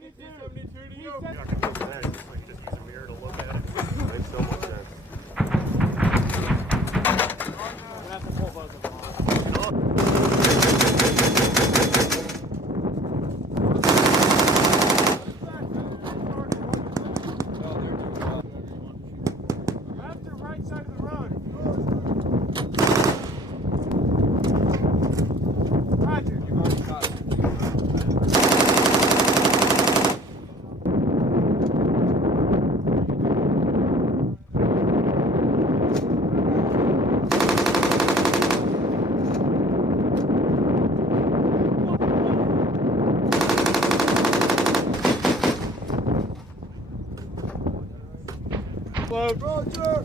T-72 to you. You're not going to look at that. It's just like just use a mirror to look at it. Makes so much sense. I'm going to have to pull both of them off. Left or right side of the road? Roger. You've already got it. Roger!